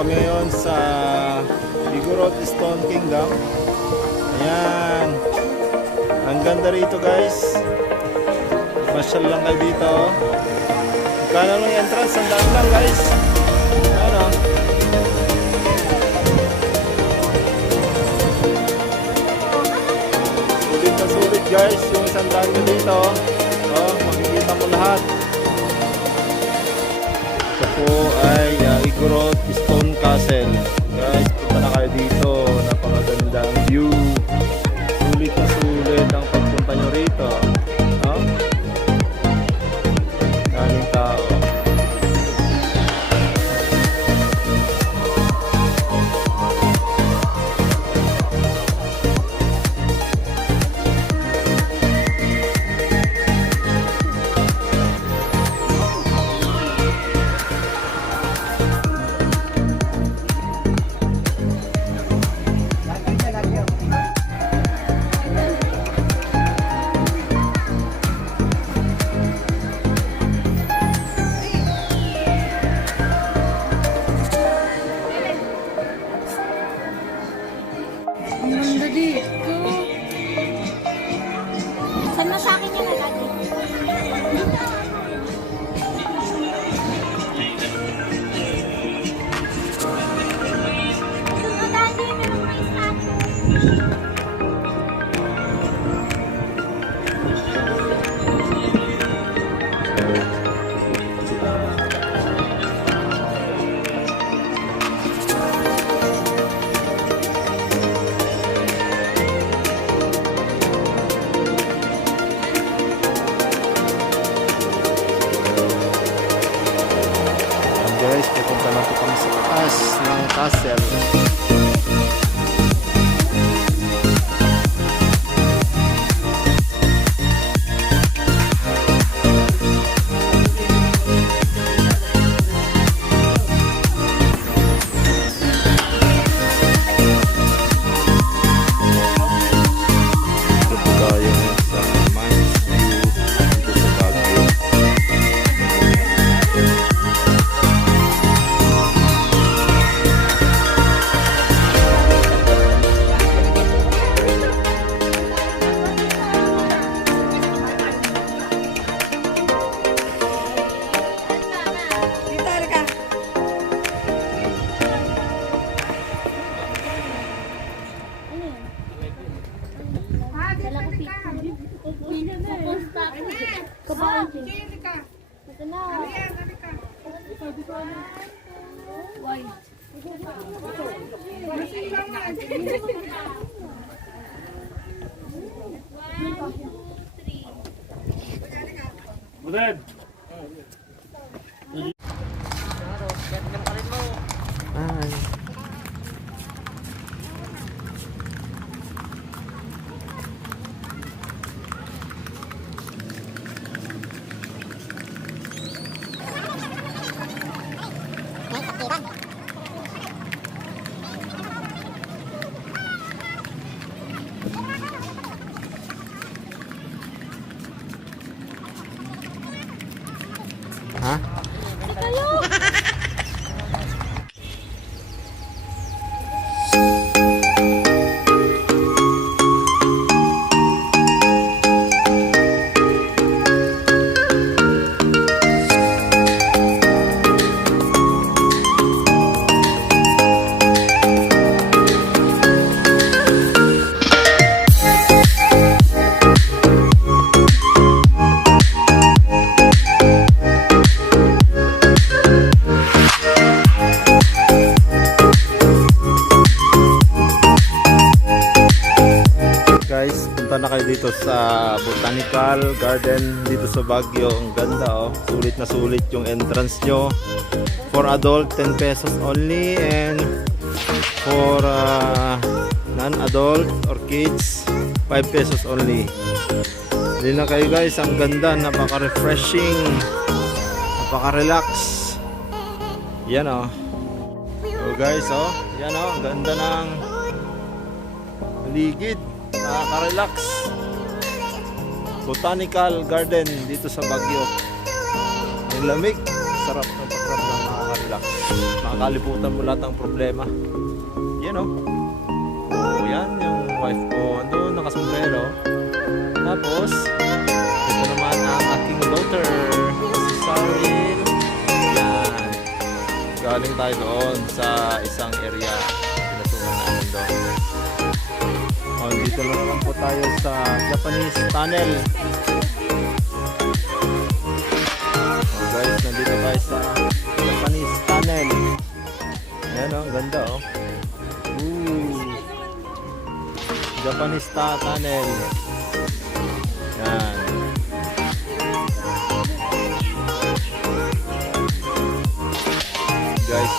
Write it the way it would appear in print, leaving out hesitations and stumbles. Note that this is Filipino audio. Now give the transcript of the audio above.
kami ngayon sa Igorot Stone Kingdom. Ayan. Ang ganda rito guys. Masyal lang kayo dito. Magkano lang yung entrance? Sandaan lang guys. Ano? Sulit na sulit guys. Yung sandaan nyo dito. Oh, makikita mo lahat. Ito po ay Igorot Stone Castle. Guys, punta na kayo dito. Napakaganda ang view. Sulit na sulit ang pagpunta nyo rito. No? Daming tao. Ang ganda dito. Saan na sa akin yung nalagay? Guys, pupunta na po kami sa taas ng castle. Ito tayo sa Mines View dito sa Baguio. Budad! Ay. Ha? Guys, punta na kayo dito sa Botanical Garden dito sa Baguio. Ang ganda oh. Sulit na sulit yung entrance nyo. For adult, 10 pesos only. And for non-adult or kids, 5 pesos only. Hindi na kayo guys. Ang ganda. Napaka-refreshing. Napaka-relax. Yan oh. So guys oh. Yan oh. Ang ganda ng paligid. Nakaka-relax. Botanical Garden dito sa Baguio. Ang lamig, sarap ng pakiramdam, nakaka-relax. relax. Makakaliputan mo lahat ng problema. Yan o. Oh, yan yung wife ko. Andun, nakasombrero. Tapos, ito naman ang aking daughter. Si Saril. Yan. Galing tayo doon sa isang area. Pinasukan namin doon. Oh, dito na naman po tayo sa Japanese tunnel. Oh, guys, nandito tayo sa Japanese tunnel. Ayan oh, ganda oh. Ooh. Japanese tunnel. Yan. Guys,